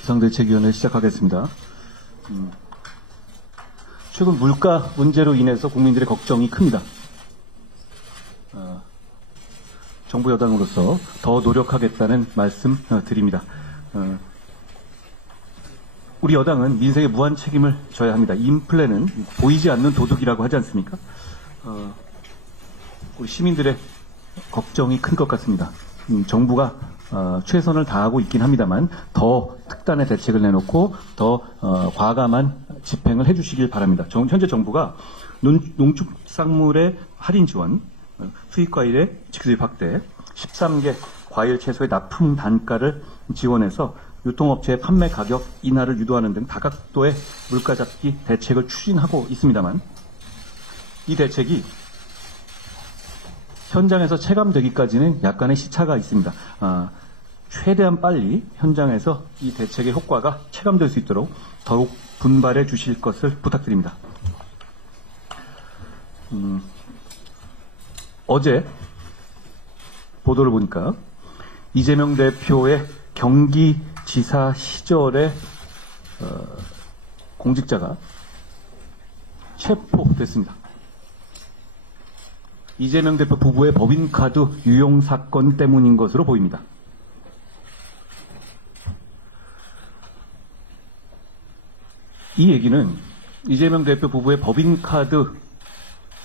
비상대책위원회 시작하겠습니다. 최근 물가 문제로 인해서 국민들의 걱정이 큽니다. 정부 여당으로서 더 노력하겠다는 말씀 드립니다. 우리 여당은 민생에 무한 책임을 져야 합니다. 인플레는 보이지 않는 도둑이라고 하지 않습니까? 우리 시민들의 걱정이 큰 것 같습니다. 정부가 최선을 다하고 있긴 합니다만 더 특단의 대책을 내놓고 더 과감한 집행을 해주시길 바랍니다. 현재 정부가 농축산물의 할인 지원, 수입과일의 직수입 확대, 13개 과일 채소의 납품 단가를 지원해서 유통업체의 판매 가격 인하를 유도하는 등 다각도의 물가 잡기 대책을 추진하고 있습니다만 이 대책이 현장에서 체감되기까지는 약간의 시차가 있습니다. 최대한 빨리 현장에서 이 대책의 효과가 체감될 수 있도록 더욱 분발해 주실 것을 부탁드립니다. 어제 보도를 보니까 이재명 대표의 경기지사 시절의 공직자가 체포됐습니다. 이재명 대표 부부의 법인카드 유용 사건 때문인 것으로 보입니다. 이 얘기는 이재명 대표 부부의 법인카드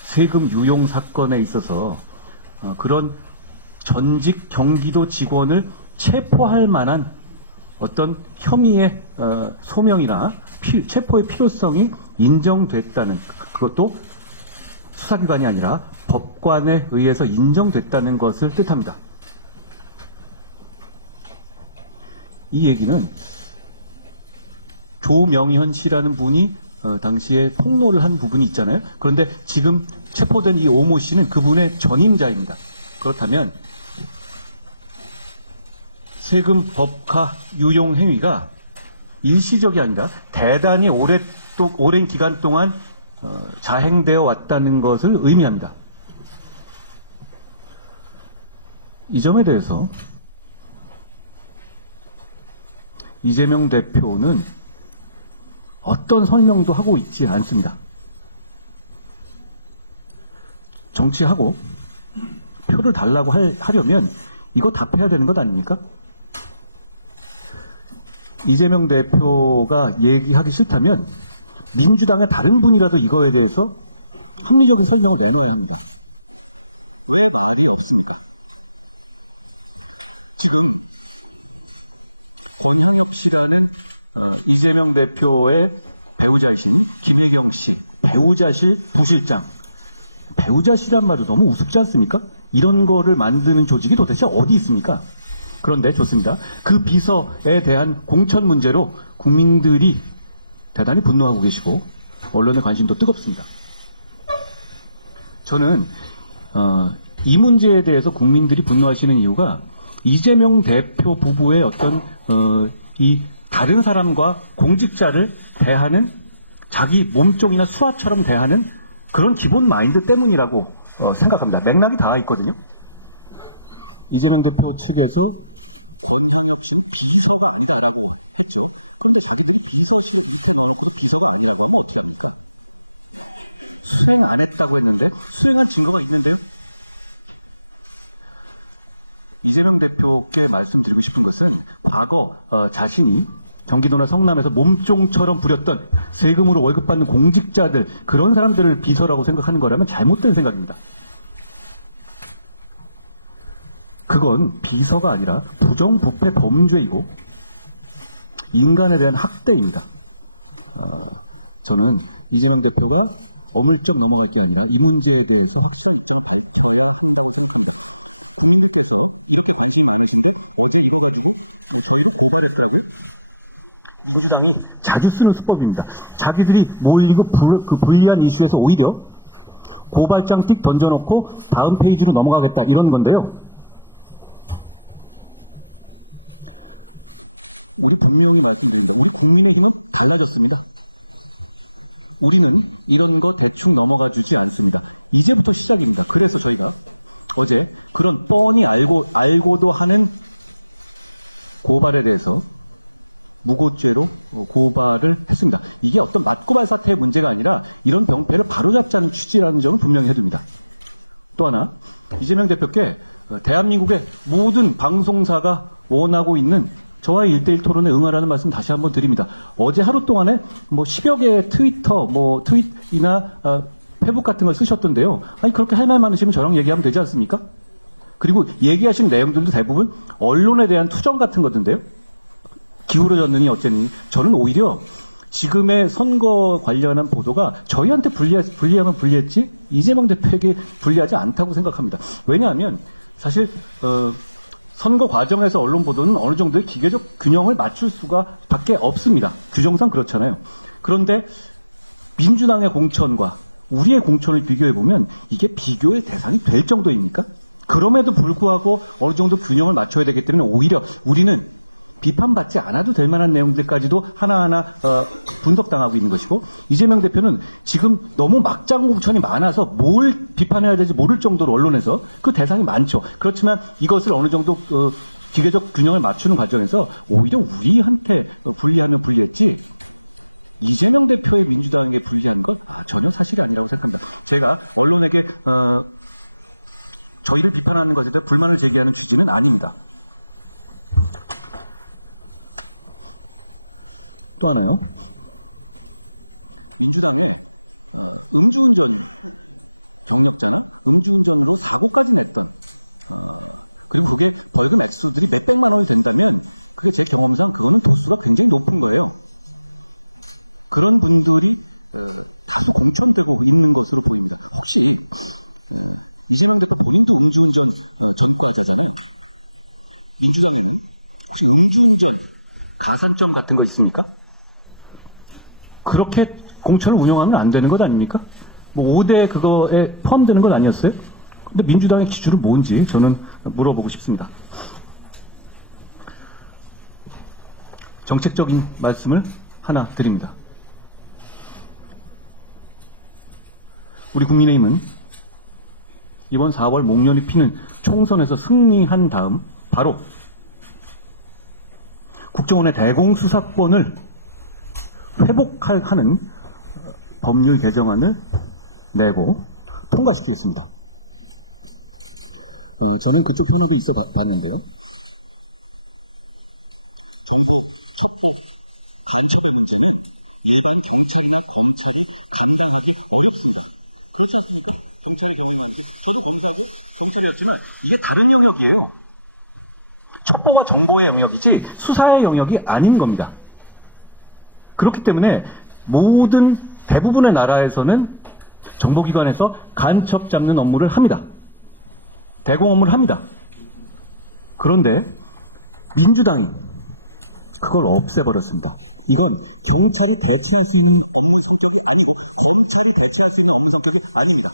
세금 유용 사건에 있어서 그런 전직 경기도 직원을 체포할 만한 어떤 혐의의 소명이나 체포의 필요성이 인정됐다는, 그것도 수사기관이 아니라 법관에 의해서 인정됐다는 것을 뜻합니다. 이 얘기는 조명현 씨라는 분이 당시에 폭로를 한 부분이 있잖아요. 그런데 지금 체포된 이 오모 씨는 그분의 전임자입니다. 그렇다면 세금 법카 유용 행위가 일시적이 아니라 대단히 오랜 기간 동안 자행되어 왔다는 것을 의미합니다. 이 점에 대해서 이재명 대표는 어떤 설명도 하고 있지 않습니다. 정치하고 표를 달라고 하려면 이거 답해야 되는 것 아닙니까? 이재명 대표가 얘기하기 싫다면 민주당의 다른 분이라도 이거에 대해서 합리적인 설명을 내놓아야 합니다. 왜 말이 있습니까? 지금 권현엽 씨라는 이재명 대표의 배우자이신 김혜경 씨, 배우자실 부실장. 배우자시란 말도 너무 우습지 않습니까? 이런 거를 만드는 조직이 도대체 어디 있습니까? 그런데 좋습니다. 그 비서에 대한 공천 문제로 국민들이 대단히 분노하고 계시고 언론의 관심도 뜨겁습니다. 저는 이 문제에 대해서 국민들이 분노하시는 이유가 이재명 대표 부부의 어떤 이 다른 사람과 공직자를 대하는 자기 몸종이나 수하처럼 대하는 그런 기본 마인드 때문이라고 생각합니다. 맥락이 다 있거든요. 이재명 대표 측에서 비서가 아니다라고 했죠. 그런데 사실은 비서가 아니라고 어떻게 수행 안 했다고 했는데 수행한 증거가 있는데요. 이재명 대표께 말씀드리고 싶은 것은 과거 자신이 경기도나 성남에서 몸종처럼 부렸던 세금으로 월급 받는 공직자들, 그런 사람들을 비서라고 생각하는 거라면 잘못된 생각입니다. 그건 비서가 아니라 부정부패 범죄이고 인간에 대한 학대입니다. 저는 이재명 대표가 어물쩍 넘어갈 게 아니라 이 문제에 대해서 민주당이 자주 쓰는 수법입니다. 자기들이 모이고 그 불리한 이슈에서 오히려 고발장 띡 던져놓고 다음 페이지로 넘어가겠다 이런 건데요. 우리 분명히 말씀드리면 국민의힘은 달라졌습니다. 우리는 이런 거 대충 넘어가 주지 않습니다. 이제부터 시작입니다. 그래서 저희가 그건 뻔히 알고도 하는 고발에 대해서 또 하나요. 가산점 같은 거 있습니까? 그렇게 공천을 운영하면 안 되는 것 아닙니까? 뭐 5대 그거에 포함되는 건 아니었어요? 근데 민주당의 기준은 뭔지 저는 물어보고 싶습니다. 정책적인 말씀을 하나 드립니다. 우리 국민의힘은 이번 4월 목련이 피는 총선에서 승리한 다음 바로 국정원의 대공수사권을 회복하는 법률 개정안을 내고 통과시키겠습니다. 저는 그쪽 편하고 있어 봤는데 이게 다른 영역이에요. 첩보와 정보의 영역이지 수사의 영역이 아닌 겁니다. 그렇기 때문에 대부분의 나라에서는 정보기관에서 간첩 잡는 업무를 합니다. 대공 업무를 합니다. 그런데 민주당이 그걸 없애버렸습니다. 이건 경찰이 대체할 수 있는 업무 성격이 아닙니다.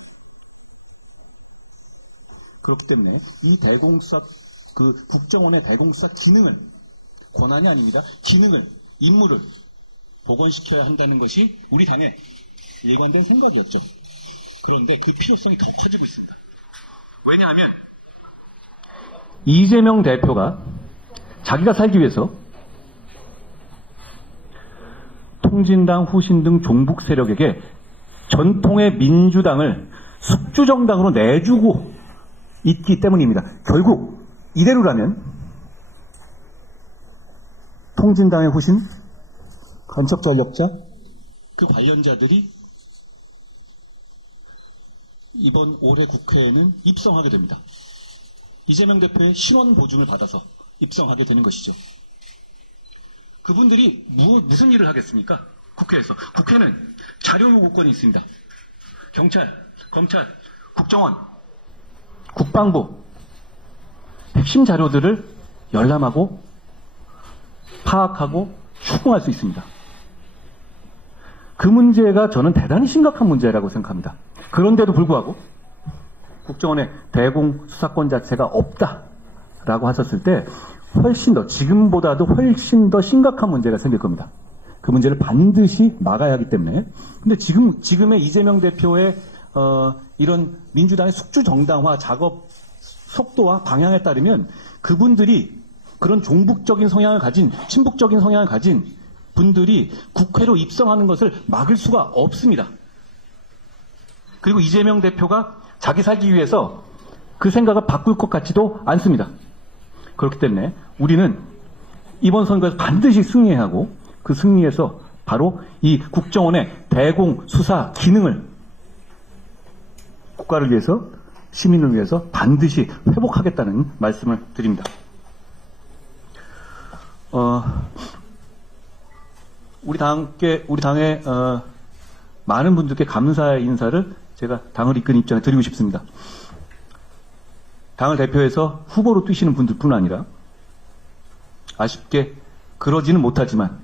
그렇기 때문에 이 대공수사 국정원의 대공수사 기능을 권한이 아닙니다. 기능을 임무를 복원시켜야 한다는 것이 우리 당의 일관된 생각이었죠. 그런데 그 필요성이 갖춰지고 있습니다. 왜냐하면 이재명 대표가 자기가 살기 위해서 통진당, 후신 등 종북 세력에게 전통의 민주당을 숙주정당으로 내주고 있기 때문입니다. 결국 이대로라면 통진당의 후신, 간첩 전력자, 그 관련자들이 이번 올해 국회에는 입성하게 됩니다. 이재명 대표의 신원 보증을 받아서 입성하게 되는 것이죠. 그분들이 무슨 일을 하겠습니까? 국회에서. 국회는 자료 요구권이 있습니다. 경찰, 검찰, 국정원, 국방부 핵심 자료들을 열람하고 파악하고 추궁할 수 있습니다. 그 문제가 저는 대단히 심각한 문제라고 생각합니다. 그런데도 불구하고 국정원의 대공 수사권 자체가 없다라고 하셨을 때 지금보다도 훨씬 더 심각한 문제가 생길 겁니다. 그 문제를 반드시 막아야 하기 때문에. 근데 지금의 이재명 대표의 이런 민주당의 숙주 정당화 작업 속도와 방향에 따르면 그분들이 그런 종북적인 성향을 가진, 친북적인 성향을 가진 분들이 국회로 입성하는 것을 막을 수가 없습니다. 그리고 이재명 대표가 자기 살기 위해서 그 생각을 바꿀 것 같지도 않습니다. 그렇기 때문에 우리는 이번 선거에서 반드시 승리해야 하고, 그 승리에서 바로 이 국정원의 대공 수사 기능을 국가를 위해서, 시민을 위해서 반드시 회복하겠다는 말씀을 드립니다. 우리 당의 많은 분들께 감사의 인사를 제가 당을 이끄는 입장에 드리고 싶습니다. 당을 대표해서 후보로 뛰시는 분들뿐 아니라 아쉽게 그러지는 못하지만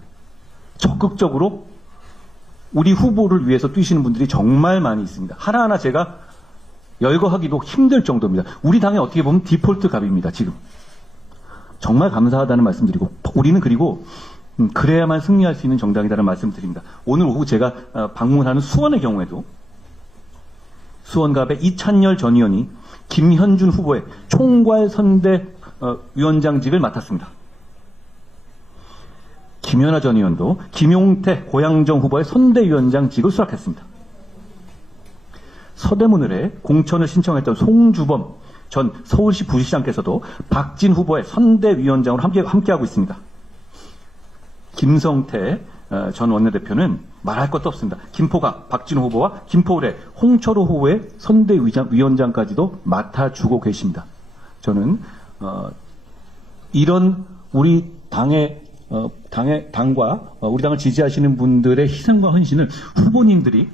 적극적으로 우리 후보를 위해서 뛰시는 분들이 정말 많이 있습니다. 하나하나 제가 열거하기도 힘들 정도입니다. 우리 당에 어떻게 보면 디폴트 갑입니다. 지금 정말 감사하다는 말씀드리고, 우리는 그리고 그래야만 승리할 수 있는 정당이라는 말씀드립니다. 오늘 오후 제가 방문하는 수원의 경우에도 수원갑의 이찬열 전 의원이 김현준 후보의 총괄선대 위원장직을 맡았습니다. 김연아 전 의원도 김용태 고양정 후보의 선대위원장직을 수락했습니다. 서대문을에 공천을 신청했던 송주범 전 서울시 부시장께서도 박진 후보의 선대위원장으로 함께하고 있습니다. 김성태 전 원내대표는 말할 것도 없습니다. 김포갑 박진 후보와 김포을의 홍철호 후보의 선대위원장까지도 맡아주고 계십니다. 저는 이런 우리 당과 우리 당을 지지하시는 분들의 희생과 헌신을 후보님들이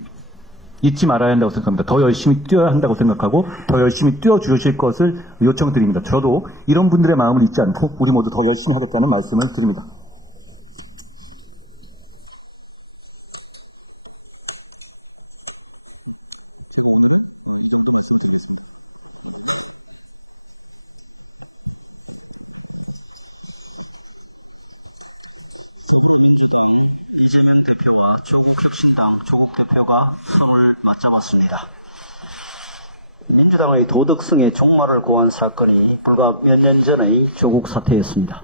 잊지 말아야 한다고 생각합니다. 더 열심히 뛰어야 한다고 생각하고 더 열심히 뛰어주실 것을 요청드립니다. 저도 이런 분들의 마음을 잊지 않고 우리 모두 더 열심히 하겠다는 말씀을 드립니다. 이재명 대표와 조국혁신당 조국 대표가 손을 맞잡았습니다. 민주당의 도덕성에 종말을 고한 사건이 불과 몇 년 전의 조국 사태였습니다.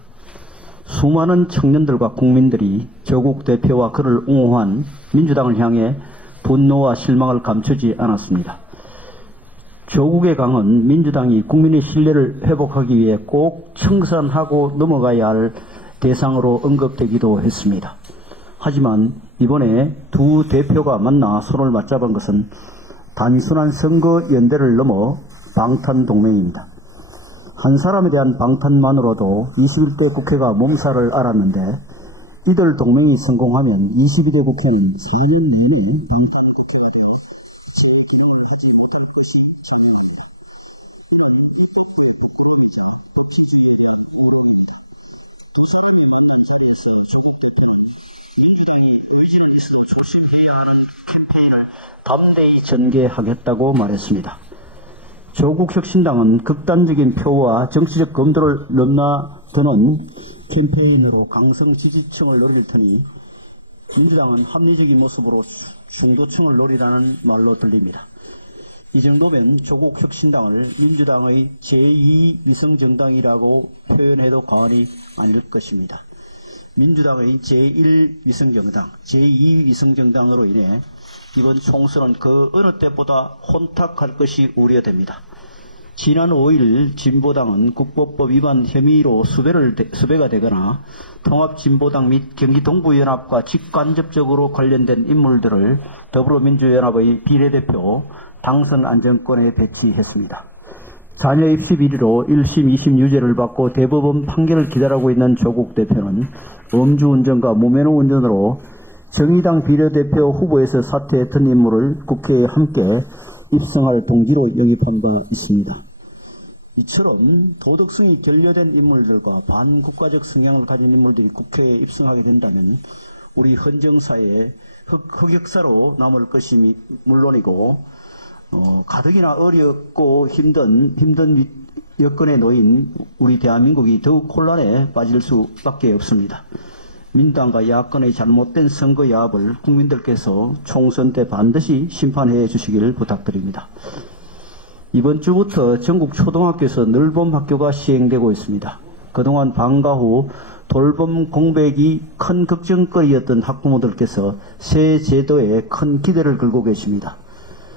수많은 청년들과 국민들이 조국 대표와 그를 옹호한 민주당을 향해 분노와 실망을 감추지 않았습니다. 조국의 강은 민주당이 국민의 신뢰를 회복하기 위해 꼭 청산하고 넘어가야 할 대상으로 언급되기도 했습니다. 하지만 이번에 두 대표가 만나 손을 맞잡은 것은 단순한 선거 연대를 넘어 방탄동맹입니다. 한 사람에 대한 방탄만으로도 21대 국회가 몸살을 앓았는데 이들 동맹이 성공하면 22대 국회는 4년 이내 방탄 담대히 전개하겠다고 말했습니다. 조국혁신당은 극단적인 표와 정치적 검도를 넘나드는 캠페인으로 강성 지지층을 노릴 테니 민주당은 합리적인 모습으로 중도층을 노리라는 말로 들립니다. 이 정도면 조국혁신당을 민주당의 제2위성정당이라고 표현해도 과언이 아닐 것입니다. 민주당의 제1위성정당, 제2위성정당으로 인해 이번 총선은 그 어느 때보다 혼탁할 것이 우려됩니다. 지난 5일 진보당은 국보법 위반 혐의로 수배가 되거나 통합진보당 및 경기동부연합과 직간접적으로 관련된 인물들을 더불어민주연합의 비례대표 당선 안정권에 배치했습니다. 자녀 입시 비리로 1심, 2심 유죄를 받고 대법원 판결을 기다리고 있는 조국 대표는 음주운전과 무면허 운전으로 정의당 비례대표 후보에서 사퇴했던 인물을 국회에 함께 입성할 동지로 영입한 바 있습니다. 이처럼 도덕성이 결여된 인물들과 반국가적 성향을 가진 인물들이 국회에 입성하게 된다면 우리 헌정사의 흑역사로 남을 것이 물론이고 가뜩이나 어렵고 힘든 여건에 놓인 우리 대한민국이 더욱 혼란에 빠질 수밖에 없습니다. 민당과 야권의 잘못된 선거 야합을 국민들께서 총선 때 반드시 심판해 주시기를 부탁드립니다. 이번 주부터 전국 초등학교에서 늘봄 학교가 시행되고 있습니다. 그동안 방과 후 돌봄 공백이 큰 걱정거리였던 학부모들께서 새 제도에 큰 기대를 걸고 계십니다.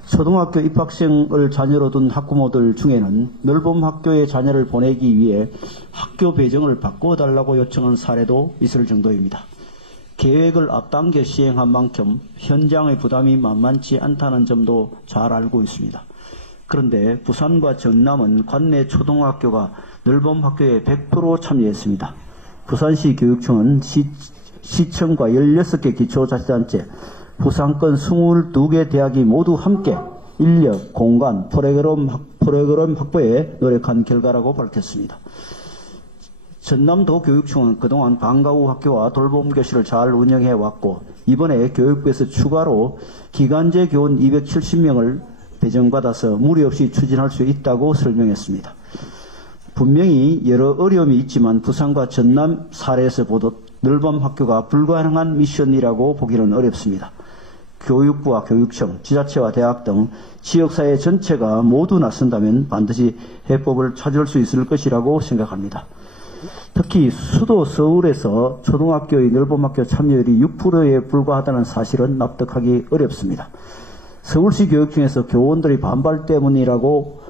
초등학교 입학생을 자녀로 둔 학부모들 중에는 늘봄 학교에 자녀를 보내기 위해 학교 배정을 바꿔달라고 요청한 사례도 있을 정도입니다. 계획을 앞당겨 시행한 만큼 현장의 부담이 만만치 않다는 점도 잘 알고 있습니다. 그런데 부산과 전남은 관내 초등학교가 늘봄 학교에 100% 참여했습니다. 부산시 교육청은 시청과 16개 기초자치단체, 부산권 22개 대학이 모두 함께 인력, 공간, 프로그램 확보에 노력한 결과라고 밝혔습니다. 전남도 교육청은 그동안 방과 후 학교와 돌봄 교실을 잘 운영해 왔고 이번에 교육부에서 추가로 기간제 교원 270명을 배정받아서 무리 없이 추진할 수 있다고 설명했습니다. 분명히 여러 어려움이 있지만 부산과 전남 사례에서 보듯 늘봄 학교가 불가능한 미션이라고 보기는 어렵습니다. 교육부와 교육청, 지자체와 대학 등 지역사회 전체가 모두 나선다면 반드시 해법을 찾을 수 있을 것이라고 생각합니다. 특히 수도 서울에서 초등학교의 늘봄학교 참여율이 6%에 불과하다는 사실은 납득하기 어렵습니다. 서울시 교육청에서 교원들의 반발 때문이라고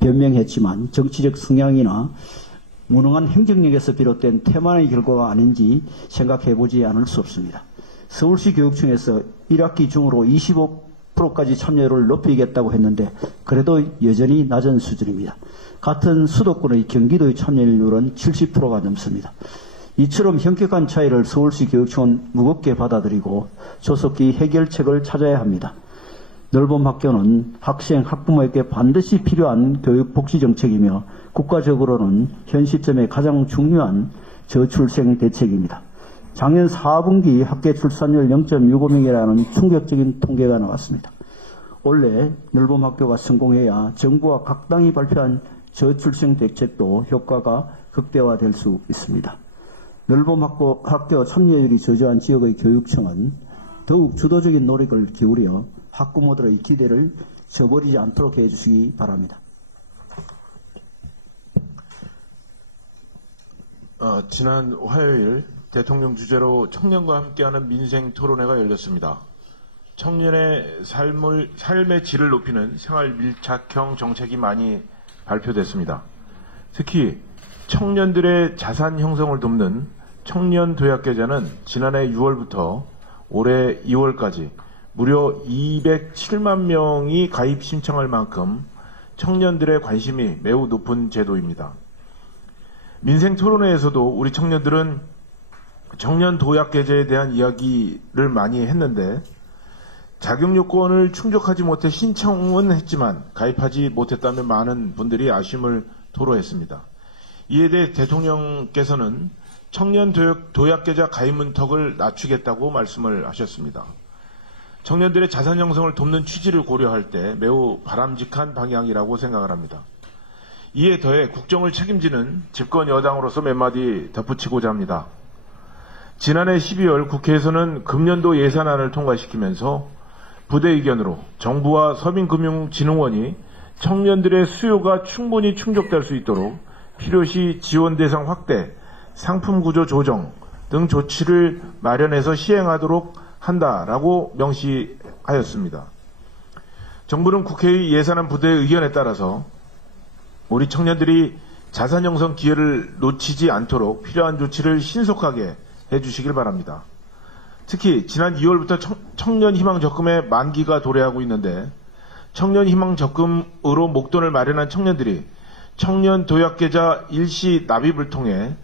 변명했지만 정치적 성향이나 무능한 행정력에서 비롯된 태만의 결과가 아닌지 생각해보지 않을 수 없습니다. 서울시 교육청에서 1학기 중으로 25%까지 참여율을 높이겠다고 했는데 그래도 여전히 낮은 수준입니다. 같은 수도권의 경기도의 참여율은 70%가 넘습니다. 이처럼 현격한 차이를 서울시 교육청은 무겁게 받아들이고 조속히 해결책을 찾아야 합니다. 늘봄 학교는 학생, 학부모에게 반드시 필요한 교육 복지 정책이며 국가적으로는 현 시점에 가장 중요한 저출생 대책입니다. 작년 4분기 학계 출산율 0.65명이라는 충격적인 통계가 나왔습니다. 원래 늘봄 학교가 성공해야 정부와 각 당이 발표한 저출생 대책도 효과가 극대화될 수 있습니다. 늘봄 학교 참여율이 저조한 지역의 교육청은 더욱 주도적인 노력을 기울여 학부모들의 기대를 저버리지 않도록 해주시기 바랍니다. 지난 화요일 대통령 주재로 청년과 함께하는 민생 토론회가 열렸습니다. 청년의 삶의 질을 높이는 생활 밀착형 정책이 많이 발표됐습니다. 특히 청년들의 자산 형성을 돕는 청년 도약 계좌는 지난해 6월부터 올해 2월까지 무려 207만 명이 가입 신청할 만큼 청년들의 관심이 매우 높은 제도입니다. 민생 토론회에서도 우리 청년들은 청년 도약 계좌에 대한 이야기를 많이 했는데 자격 요건을 충족하지 못해 신청은 했지만 가입하지 못했다면 많은 분들이 아쉬움을 토로했습니다. 이에 대해 대통령께서는 청년 도약 계좌 가입 문턱을 낮추겠다고 말씀을 하셨습니다. 청년들의 자산 형성을 돕는 취지를 고려할 때 매우 바람직한 방향이라고 생각을 합니다. 이에 더해 국정을 책임지는 집권 여당으로서 몇 마디 덧붙이고자 합니다. 지난해 12월 국회에서는 금년도 예산안을 통과시키면서 부대 의견으로 정부와 서민금융진흥원이 청년들의 수요가 충분히 충족될 수 있도록 필요시 지원 대상 확대, 상품 구조 조정 등 조치를 마련해서 시행하도록 한다라고 명시하였습니다. 정부는 국회의 예산안 부대의 의견에 따라서 우리 청년들이 자산 형성 기회를 놓치지 않도록 필요한 조치를 신속하게 해주시길 바랍니다. 특히 지난 2월부터 청년 희망 적금의 만기가 도래하고 있는데 청년 희망 적금으로 목돈을 마련한 청년들이 청년 도약 계좌 일시 납입을 통해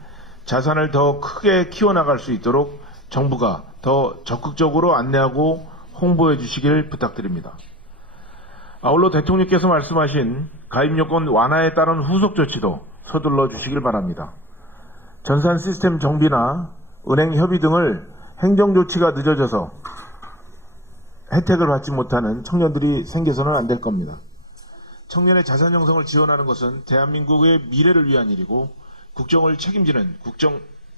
자산을 더 크게 키워나갈 수 있도록 정부가 더 적극적으로 안내하고 홍보해 주시길 부탁드립니다. 아울러 대통령께서 말씀하신 가입 요건 완화에 따른 후속 조치도 서둘러 주시길 바랍니다. 전산 시스템 정비나 은행 협의 등을 행정 조치가 늦어져서 혜택을 받지 못하는 청년들이 생겨서는 안 될 겁니다. 청년의 자산 형성을 지원하는 것은 대한민국의 미래를 위한 일이고 국정을 책임지는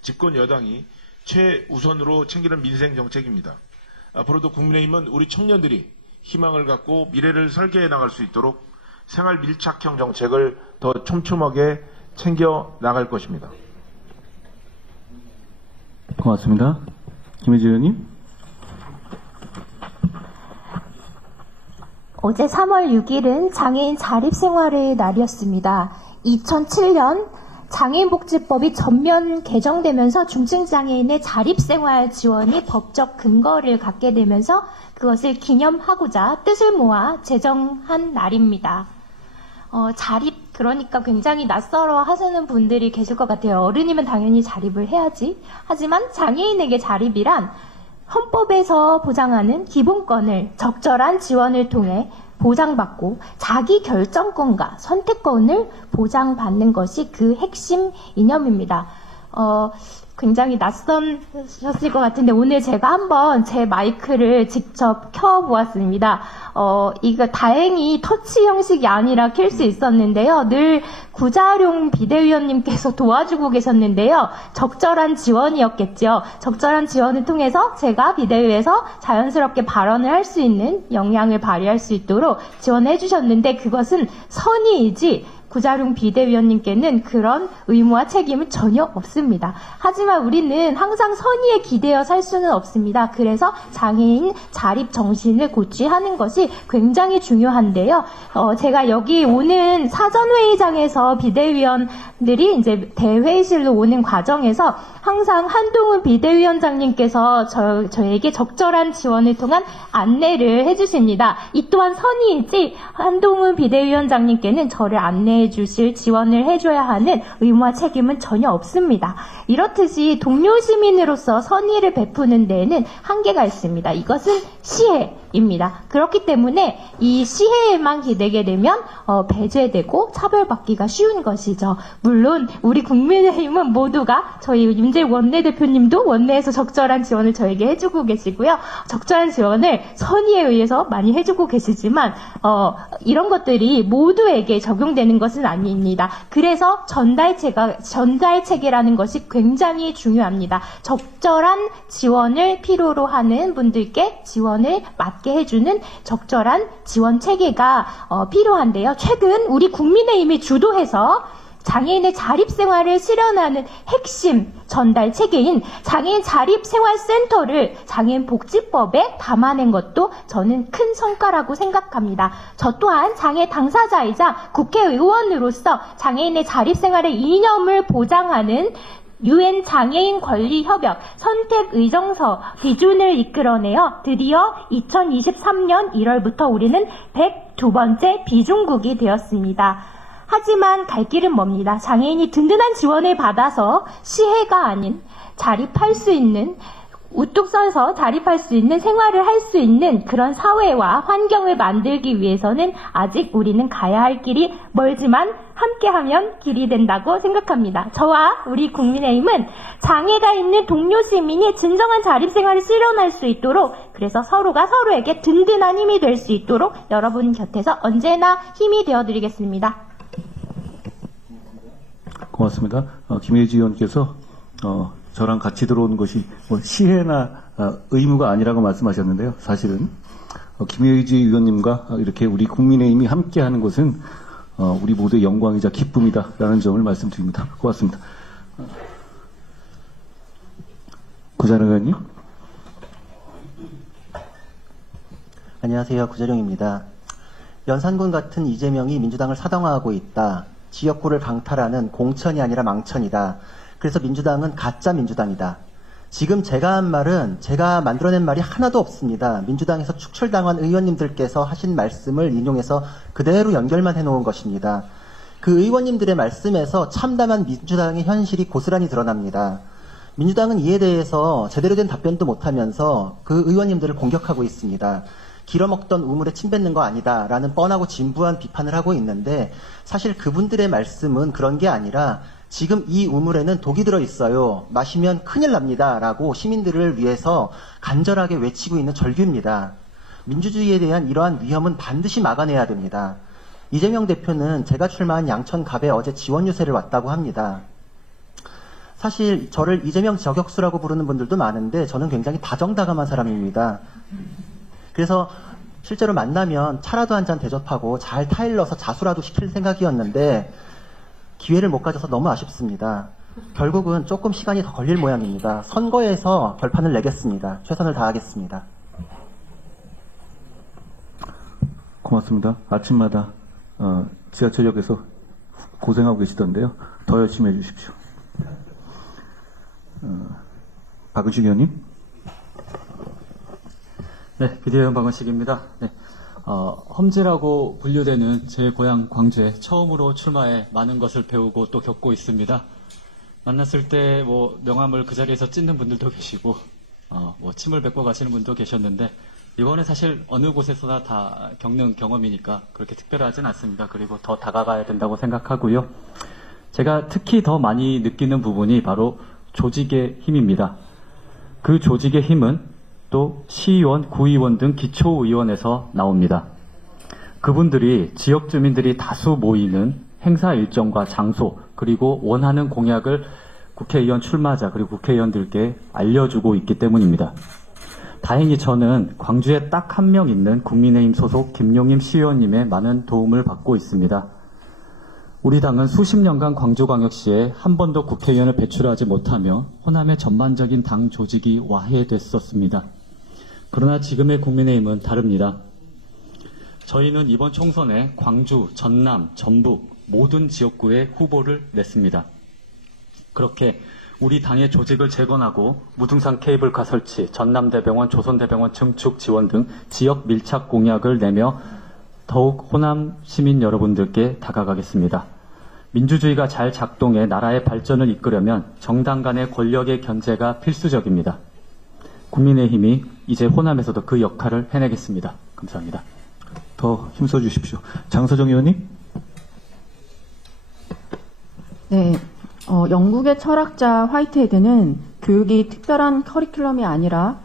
집권 여당이 최우선으로 챙기는 민생 정책입니다. 앞으로도 국민의힘은 우리 청년들이 희망을 갖고 미래를 설계해 나갈 수 있도록 생활 밀착형 정책을 더 촘촘하게 챙겨 나갈 것입니다. 고맙습니다. 김혜지 의원님. 어제 3월 6일은 장애인 자립생활의 날이었습니다. 2007년 장애인복지법이 전면 개정되면서 중증장애인의 자립생활 지원이 법적 근거를 갖게 되면서 그것을 기념하고자 뜻을 모아 제정한 날입니다. 자립, 그러니까 굉장히 낯설어 하시는 분들이 계실 것 같아요. 어른이면 당연히 자립을 해야지. 하지만 장애인에게 자립이란 헌법에서 보장하는 기본권을 적절한 지원을 통해 보장받고 자기 결정권과 선택권을 보장받는 것이 그 핵심 이념입니다. 굉장히 낯선셨을 것 같은데 오늘 제가 한번 제 마이크를 직접 켜보았습니다. 이거 다행히 터치 형식이 아니라 켤 수 있었는데요. 늘 구자룡 비대위원님께서 도와주고 계셨는데요. 적절한 지원이었겠죠. 적절한 지원을 통해서 제가 비대위에서 자연스럽게 발언을 할 수 있는 역량을 발휘할 수 있도록 지원해 주셨는데 그것은 선의이지 구자룡 비대위원님께는 그런 의무와 책임은 전혀 없습니다. 하지만 우리는 항상 선의에 기대어 살 수는 없습니다. 그래서 장애인 자립 정신을 고취하는 것이 굉장히 중요한데요. 제가 여기 오는 사전회의장에서 비대위원들이 이제 대회의실로 오는 과정에서 항상 한동훈 비대위원장님께서 저에게 적절한 지원을 통한 안내를 해주십니다. 이 또한 선의인지 한동훈 비대위원장님께는 저를 안내해 주실 지원을 해줘야 하는 의무와 책임은 전혀 없습니다. 이렇듯이 동료 시민으로서 선의를 베푸는 데에는 한계가 있습니다. 이것은 시혜입니다. 그렇기 때문에 이 시혜에만 기대게 되면 배제되고 차별받기가 쉬운 것이죠. 물론 우리 국민의힘은 모두가 저희 윤재 원내대표님도 원내에서 적절한 지원을 저에게 해주고 계시고요. 적절한 지원을 선의에 의해서 많이 해주고 계시지만 이런 것들이 모두에게 적용되는 것은 아닙니다. 그래서 전달체계라는 것이 굉장히 중요합니다. 적절한 지원을 필요로 하는 분들께 지원을 맞게 해주는 적절한 지원 체계가 필요한데요. 최근 우리 국민의힘이 주도해서 장애인의 자립생활을 실현하는 핵심 전달 체계인 장애인 자립생활센터를 장애인복지법에 담아낸 것도 저는 큰 성과라고 생각합니다. 저 또한 장애 당사자이자 국회의원으로서 장애인의 자립생활의 이념을 보장하는 UN 장애인 권리 협약 선택 의정서 비준을 이끌어내어 드디어 2023년 1월부터 우리는 102번째 비준국이 되었습니다. 하지만 갈 길은 멉니다. 장애인이 든든한 지원을 받아서 시혜가 아닌 자립할 수 있는 우뚝 서서 자립할 수 있는 생활을 할 수 있는 그런 사회와 환경을 만들기 위해서는 아직 우리는 가야 할 길이 멀지만 함께하면 길이 된다고 생각합니다. 저와 우리 국민의힘은 장애가 있는 동료 시민이 진정한 자립생활을 실현할 수 있도록 그래서 서로가 서로에게 든든한 힘이 될 수 있도록 여러분 곁에서 언제나 힘이 되어드리겠습니다. 고맙습니다. 김혜지 의원께서 저랑 같이 들어온 것이 뭐 시혜나 의무가 아니라고 말씀하셨는데요. 사실은 김혜지 의원님과 이렇게 우리 국민의힘이 함께하는 것은 우리 모두의 영광이자 기쁨이다라는 점을 말씀드립니다. 고맙습니다. 구자룡 의원님. 안녕하세요. 구자룡입니다. 연산군 같은 이재명이 민주당을 사당화하고 있다. 지역구를 강탈하는 공천이 아니라 망천이다. 그래서 민주당은 가짜 민주당이다. 지금 제가 한 말은 제가 만들어낸 말이 하나도 없습니다. 민주당에서 축출당한 의원님들께서 하신 말씀을 인용해서 그대로 연결만 해놓은 것입니다. 그 의원님들의 말씀에서 참담한 민주당의 현실이 고스란히 드러납니다. 민주당은 이에 대해서 제대로 된 답변도 못하면서 그 의원님들을 공격하고 있습니다. 길어먹던 우물에 침 뱉는 거 아니다라는 뻔하고 진부한 비판을 하고 있는데 사실 그분들의 말씀은 그런 게 아니라 지금 이 우물에는 독이 들어있어요. 마시면 큰일 납니다. 라고 시민들을 위해서 간절하게 외치고 있는 절규입니다. 민주주의에 대한 이러한 위험은 반드시 막아내야 됩니다. 이재명 대표는 제가 출마한 양천갑에 어제 지원 유세를 왔다고 합니다. 사실 저를 이재명 저격수라고 부르는 분들도 많은데 저는 굉장히 다정다감한 사람입니다. 그래서 실제로 만나면 차라도 한 잔 대접하고 잘 타일러서 자수라도 시킬 생각이었는데 기회를 못 가져서 너무 아쉽습니다. 결국은 조금 시간이 더 걸릴 모양입니다. 선거에서 결판을 내겠습니다. 최선을 다하겠습니다. 고맙습니다. 아침마다 지하철역에서 고생하고 계시던데요. 더 열심히 해주십시오. 박은식 의원님. 네, 비대위원 박원식입니다. 네, 험지라고 분류되는 제 고향 광주에 처음으로 출마해 많은 것을 배우고 또 겪고 있습니다. 만났을 때 명함을 그 자리에서 찢는 분들도 계시고, 침을 뱉고 가시는 분도 계셨는데, 이번에 사실 어느 곳에서나 다 겪는 경험이니까 그렇게 특별하진 않습니다. 그리고 더 다가가야 된다고 생각하고요. 제가 특히 더 많이 느끼는 부분이 바로 조직의 힘입니다. 그 조직의 힘은 또 시의원, 구의원 등 기초의원에서 나옵니다. 그분들이 지역 주민들이 다수 모이는 행사 일정과 장소, 그리고 원하는 공약을 국회의원 출마자 그리고 국회의원들께 알려주고 있기 때문입니다. 다행히 저는 광주에 딱 한 명 있는 국민의힘 소속 김용임 시의원님의 많은 도움을 받고 있습니다. 우리 당은 수십 년간 광주광역시에 한 번도 국회의원을 배출하지 못하며 호남의 전반적인 당 조직이 와해됐었습니다. 그러나 지금의 국민의힘은 다릅니다. 저희는 이번 총선에 광주, 전남, 전북 모든 지역구에 후보를 냈습니다. 그렇게 우리 당의 조직을 재건하고 무등산 케이블카 설치, 전남대병원, 조선대병원 증축 지원 등 지역 밀착 공약을 내며 더욱 호남 시민 여러분들께 다가가겠습니다. 민주주의가 잘 작동해 나라의 발전을 이끌려면 정당 간의 권력의 견제가 필수적입니다. 국민의힘이 이제 호남에서도 그 역할을 해내겠습니다. 감사합니다. 더 힘써 주십시오. 장서정 의원님. 네, 영국의 철학자 화이트헤드는 교육이 특별한 커리큘럼이 아니라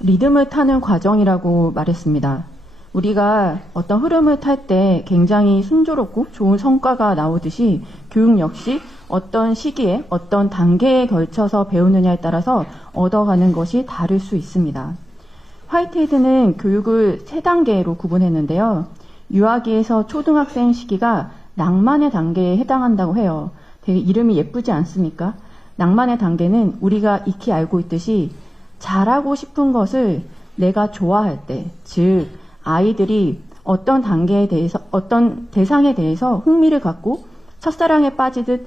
리듬을 타는 과정이라고 말했습니다. 우리가 어떤 흐름을 탈 때 굉장히 순조롭고 좋은 성과가 나오듯이 교육 역시 어떤 시기에 어떤 단계에 걸쳐서 배우느냐에 따라서 얻어가는 것이 다를 수 있습니다. 화이트헤드는 교육을 3단계로 구분했는데요. 유아기에서 초등학생 시기가 낭만의 단계에 해당한다고 해요. 되게 이름이 예쁘지 않습니까? 낭만의 단계는 우리가 익히 알고 있듯이 잘하고 싶은 것을 내가 좋아할 때, 즉 아이들이 어떤 단계에 대해서, 어떤 대상에 대해서 흥미를 갖고 첫사랑에 빠지듯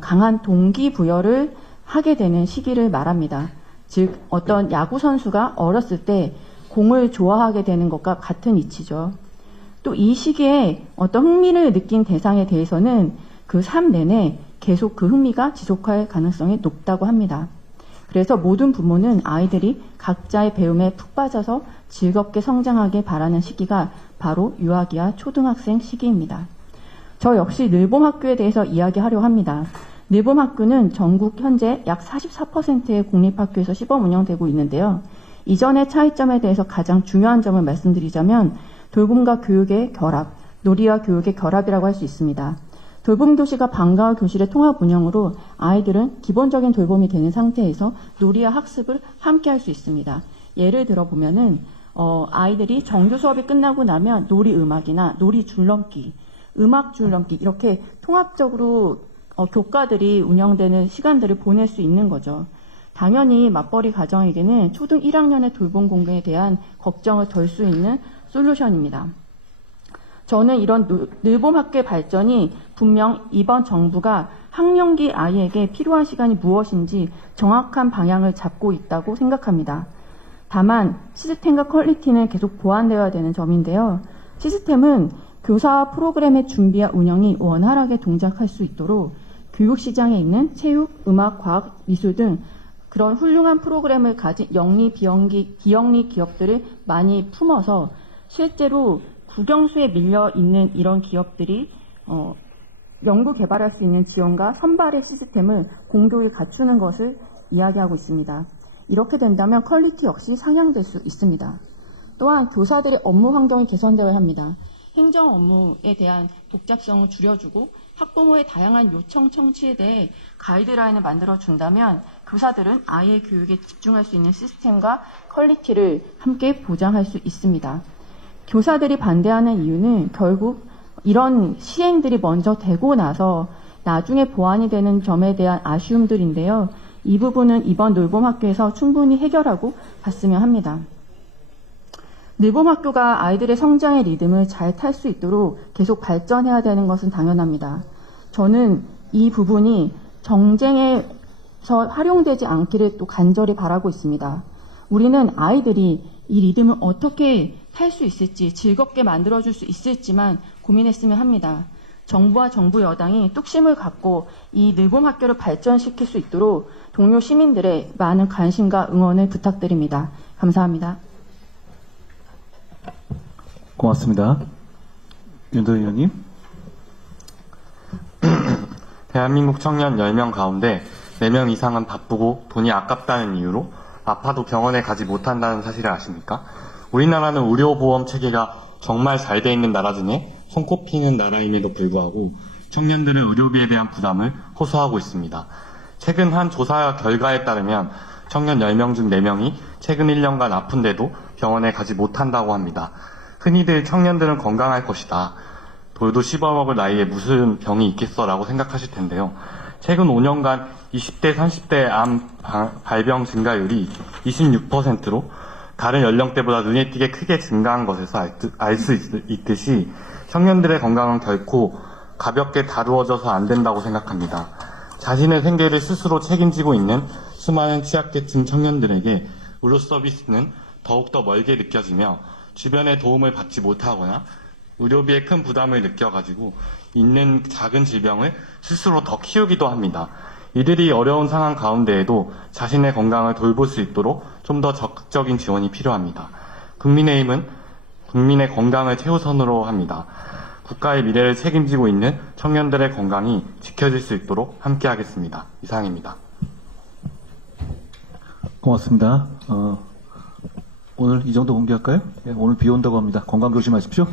강한 동기부여를 하게 되는 시기를 말합니다. 즉 어떤 야구 선수가 어렸을 때 공을 좋아하게 되는 것과 같은 이치죠. 또 이 시기에 어떤 흥미를 느낀 대상에 대해서는 그 삶 내내 계속 그 흥미가 지속할 가능성이 높다고 합니다. 그래서 모든 부모는 아이들이 각자의 배움에 푹 빠져서 즐겁게 성장하길 바라는 시기가 바로 유아기와 초등학생 시기입니다. 저 역시 늘봄학교에 대해서 이야기하려고 합니다. 늘봄학교는 전국 현재 약 44%의 공립학교에서 시범 운영되고 있는데요. 이전의 차이점에 대해서 가장 중요한 점을 말씀드리자면 돌봄과 교육의 결합, 놀이와 교육의 결합이라고 할 수 있습니다. 돌봄 교실과 방과후 교실의 통합 운영으로 아이들은 기본적인 돌봄이 되는 상태에서 놀이와 학습을 함께 할 수 있습니다. 예를 들어 보면은 아이들이 정규 수업이 끝나고 나면 놀이 음악이나 놀이 줄넘기, 음악 줄넘기 이렇게 통합적으로 교과들이 운영되는 시간들을 보낼 수 있는 거죠. 당연히 맞벌이 가정에게는 초등 1학년의 돌봄 공경에 대한 걱정을 덜 수 있는 솔루션입니다. 저는 이런 늘봄학교의 발전이 분명 이번 정부가 학령기 아이에게 필요한 시간이 무엇인지 정확한 방향을 잡고 있다고 생각합니다. 다만 시스템과 퀄리티는 계속 보완되어야 되는 점인데요. 시스템은 교사와 프로그램의 준비와 운영이 원활하게 동작할 수 있도록 교육시장에 있는 체육, 음악, 과학, 미술 등 그런 훌륭한 프로그램을 가진 영리, 비영리 기업들을 많이 품어서 실제로 국영수에 밀려 있는 이런 기업들이 연구 개발할 수 있는 지원과 선발의 시스템을 공교히 갖추는 것을 이야기하고 있습니다. 이렇게 된다면 퀄리티 역시 상향될 수 있습니다. 또한 교사들의 업무 환경이 개선되어야 합니다. 행정 업무에 대한 복잡성을 줄여주고 학부모의 다양한 요청 청취에 대해 가이드라인을 만들어준다면 교사들은 아이의 교육에 집중할 수 있는 시스템과 퀄리티를 함께 보장할 수 있습니다. 교사들이 반대하는 이유는 결국 이런 시행들이 먼저 되고 나서 나중에 보완이 되는 점에 대한 아쉬움들인데요. 이 부분은 이번 놀봄학교에서 충분히 해결하고 갔으면 합니다. 놀봄학교가 아이들의 성장의 리듬을 잘 탈 수 있도록 계속 발전해야 되는 것은 당연합니다. 저는 이 부분이 정쟁에서 활용되지 않기를 또 간절히 바라고 있습니다. 우리는 아이들이 이 리듬을 어떻게 탈 수 있을지, 즐겁게 만들어줄 수 있을지만 고민했으면 합니다. 정부와 정부 여당이 뚝심을 갖고 이 놀봄학교를 발전시킬 수 있도록 동료 시민들의 많은 관심과 응원을 부탁드립니다. 감사합니다. 고맙습니다. 윤도 의원님. 대한민국 청년 10명 가운데 4명 이상은 바쁘고 돈이 아깝다는 이유로 아파도 병원에 가지 못한다는 사실을 아십니까? 우리나라는 의료보험 체계가 정말 잘 돼 있는 나라 중에 손꼽히는 나라임에도 불구하고 청년들은 의료비에 대한 부담을 호소하고 있습니다. 최근 한 조사 결과에 따르면 청년 10명 중 4명이 최근 1년간 아픈데도 병원에 가지 못한다고 합니다. 흔히들 청년들은 건강할 것이다. 돌도 씹어먹을 나이에 무슨 병이 있겠어라고 생각하실 텐데요. 최근 5년간 20대, 30대 암 발병 증가율이 26%로 다른 연령대보다 눈에 띄게 크게 증가한 것에서 알 수 있듯이 청년들의 건강은 결코 가볍게 다루어져서 안 된다고 생각합니다. 자신의 생계를 스스로 책임지고 있는 수많은 취약계층 청년들에게 의료 서비스는 더욱더 멀게 느껴지며 주변의 도움을 받지 못하거나 의료비에 큰 부담을 느껴가지고 있는 작은 질병을 스스로 더 키우기도 합니다. 이들이 어려운 상황 가운데에도 자신의 건강을 돌볼 수 있도록 좀 더 적극적인 지원이 필요합니다. 국민의힘은 국민의 건강을 최우선으로 합니다. 국가의 미래를 책임지고 있는 청년들의 건강이 지켜질 수 있도록 함께하겠습니다. 이상입니다. 고맙습니다. 오늘 이 정도 공개할까요? 예, 오늘 비 온다고 합니다. 건강 조심하십시오.